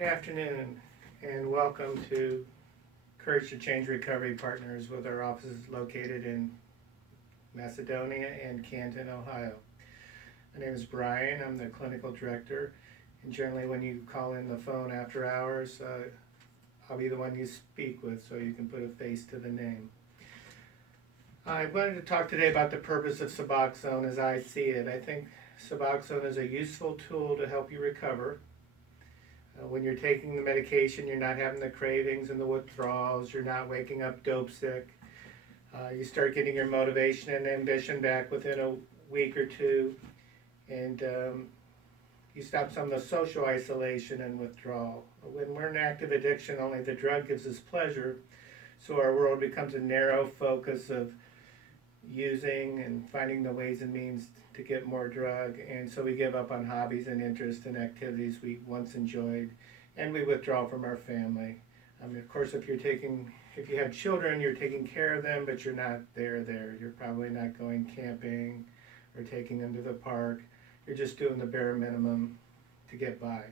Good afternoon, and welcome to Courage to Change Recovery Partners with our offices located in Macedonia and Canton, Ohio. My name is Brian. I'm the clinical director, and generally when you call in the phone after hours, I'll be the one you speak with so you can put a face to the name. I wanted to talk today about the purpose of Suboxone as I see it. I think Suboxone is a useful tool to help you recover. When you're taking the medication, you're not having the cravings and the withdrawals, you're not waking up dope sick. You start getting your motivation and ambition back within a week or two, and you stop some of the social isolation and withdrawal. When we're in active addiction, only the drug gives us pleasure, so our world becomes a narrow focus of using and finding the ways and means to get more drug, and so we give up on hobbies and interests and activities we once enjoyed, and we withdraw from our family. Of course, if you have children, you're taking care of them, but you're not there. You're probably not going camping or taking them to the park. You're just doing the bare minimum to get by.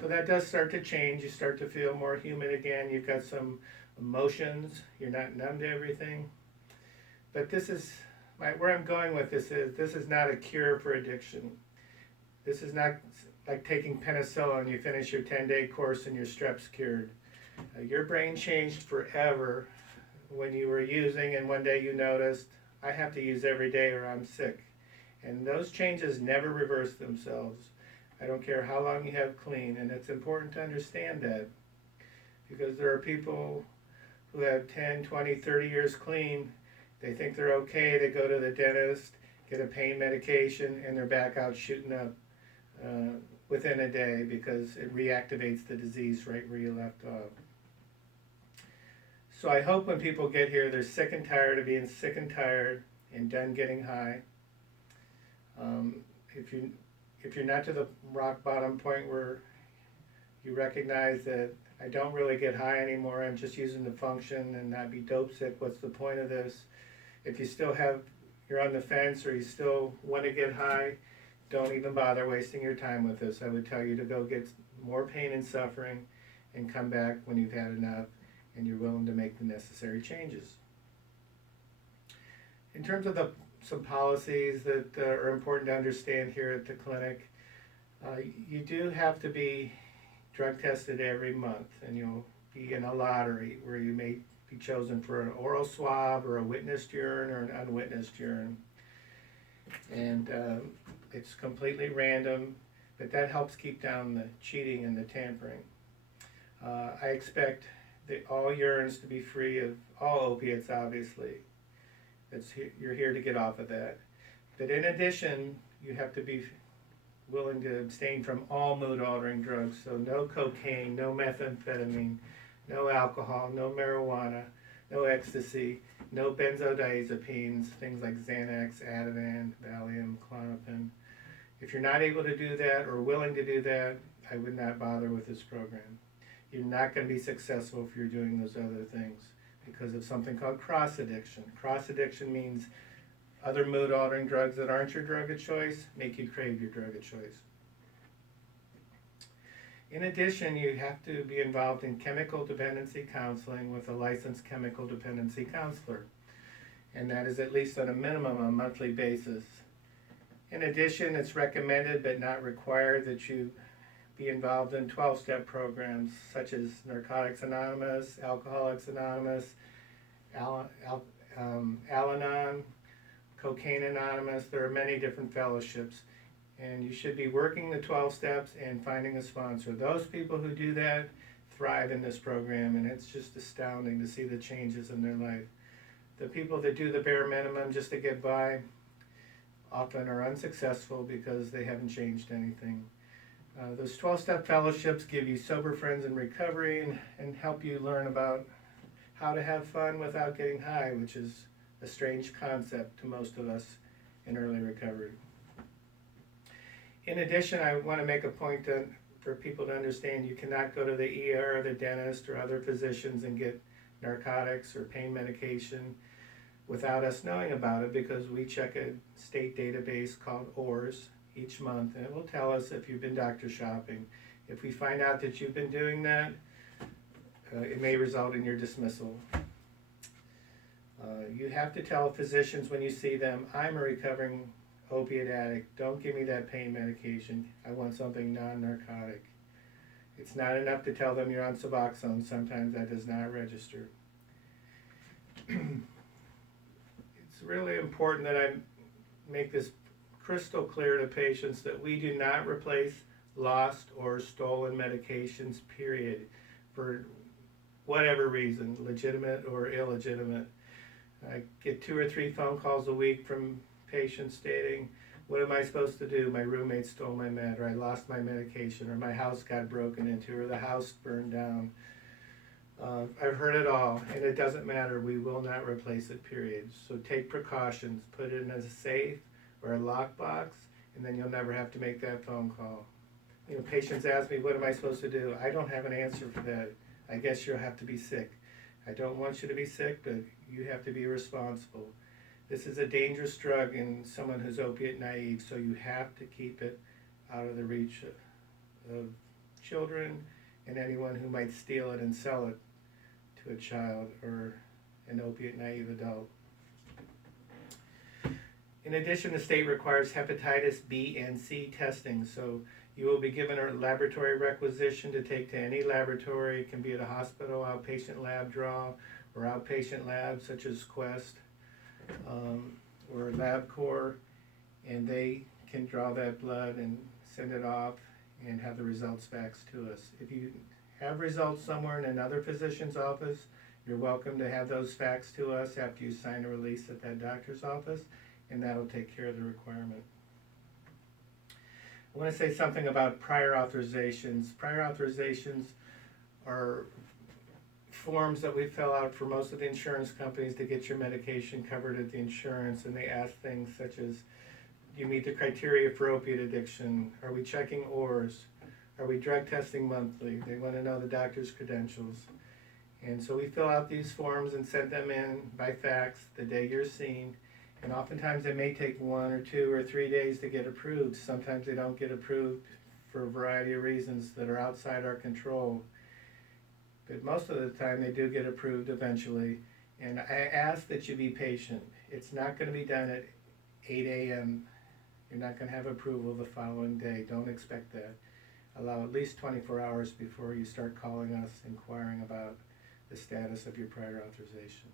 So that does start to change. You start to feel more human again. You've got some emotions. You're not numb to everything. But where I'm going with this is not a cure for addiction. This is not like taking penicillin. You finish your 10-day course and your strep's cured. Your brain changed forever when you were using, and one day you noticed, I have to use every day or I'm sick. And those changes never reverse themselves. I don't care how long you have clean, and it's important to understand that, because there are people who have 10, 20, 30 years clean. They think they're okay, they go to the dentist, get a pain medication, and they're back out shooting up within a day because it reactivates the disease right where you left off. So I hope when people get here, they're sick and tired of being sick and tired and done getting high. If you're not to the rock bottom point where you recognize that I don't really get high anymore, I'm just using to function and not be dope sick, what's the point of this? If you still you're on the fence or you still want to get high, don't even bother wasting your time with this. I would tell you to go get more pain and suffering and come back when you've had enough and you're willing to make the necessary changes. In terms of some policies that are important to understand here at the clinic, you do have to be drug tested every month, and you'll be in a lottery where you may be chosen for an oral swab or a witnessed urine or an unwitnessed urine. And it's completely random, but that helps keep down the cheating and the tampering. I expect all urines to be free of all opiates, obviously. You're here to get off of that. But in addition, you have to be willing to abstain from all mood-altering drugs, so no cocaine, no methamphetamine, no alcohol, no marijuana, no ecstasy, no benzodiazepines, things like Xanax, Ativan, Valium, Klonopin. If you're not able to do that or willing to do that, I would not bother with this program. You're not going to be successful if you're doing those other things because of something called cross-addiction. Cross-addiction means other mood-altering drugs that aren't your drug of choice make you crave your drug of choice. In addition, you have to be involved in chemical dependency counseling with a licensed chemical dependency counselor, and that is at least on a minimum on a monthly basis. In addition, it's recommended but not required that you be involved in 12-step programs such as Narcotics Anonymous, Alcoholics Anonymous, Al-Anon, Cocaine Anonymous. There are many different fellowships, and you should be working the 12 steps and finding a sponsor. Those people who do that thrive in this program, and it's just astounding to see the changes in their life. The people that do the bare minimum just to get by often are unsuccessful because they haven't changed anything. Those 12-step fellowships give you sober friends in recovery and help you learn about how to have fun without getting high, which is a strange concept to most of us in early recovery. In addition, I want to make a point for people to understand you cannot go to the ER or the dentist or other physicians and get narcotics or pain medication without us knowing about it, because we check a state database called ORS each month, and it will tell us if you've been doctor shopping. If we find out that you've been doing that, it may result in your dismissal. You have to tell physicians when you see them, I'm a recovering opiate addict. Don't give me that pain medication. I want something non-narcotic. It's not enough to tell them you're on Suboxone. Sometimes that does not register. It's really important that I make this crystal clear to patients that we do not replace lost or stolen medications, period, for whatever reason, legitimate or illegitimate. I get 2 or 3 phone calls a week from patients stating, what am I supposed to do? My roommate stole my med, or I lost my medication, or my house got broken into, or the house burned down. I've heard it all, and it doesn't matter. We will not replace it, period. So take precautions. Put it in a safe or a lockbox, and then you'll never have to make that phone call. You know, patients ask me, what am I supposed to do? I don't have an answer for that. I guess you'll have to be sick. I don't want you to be sick, but you have to be responsible. This is a dangerous drug in someone who's opiate naive, so you have to keep it out of the reach of children and anyone who might steal it and sell it to a child or an opiate naive adult. In addition, the state requires hepatitis B and C testing, so you will be given a laboratory requisition to take to any laboratory. It can be at a hospital, outpatient lab draw, or outpatient labs such as Quest or LabCorp, and they can draw that blood and send it off and have the results faxed to us. If you have results somewhere in another physician's office, you're welcome to have those faxed to us after you sign a release at that doctor's office, and that'll take care of the requirement. I want to say something about prior authorizations. Prior authorizations are forms that we fill out for most of the insurance companies to get your medication covered at the insurance, and they ask things such as, do you meet the criteria for opiate addiction? Are we checking ORs? Are we drug testing monthly? They want to know the doctor's credentials. And so we fill out these forms and send them in by fax the day you're seen. And oftentimes it may take 1 or 2 or 3 days to get approved. Sometimes they don't get approved for a variety of reasons that are outside our control. But most of the time they do get approved eventually. And I ask that you be patient. It's not going to be done at 8 a.m. You're not going to have approval the following day. Don't expect that. Allow at least 24 hours before you start calling us, inquiring about the status of your prior authorization.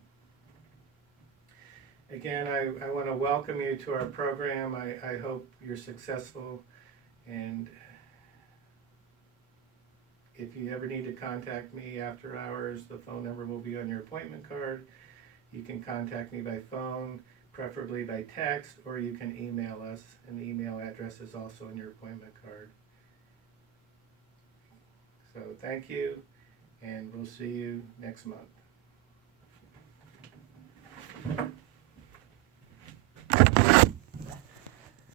Again, I want to welcome you to our program. I hope you're successful, and if you ever need to contact me after hours, the phone number will be on your appointment card. You can contact me by phone, preferably by text, or you can email us, and the email address is also on your appointment card. So thank you, and we'll see you next month.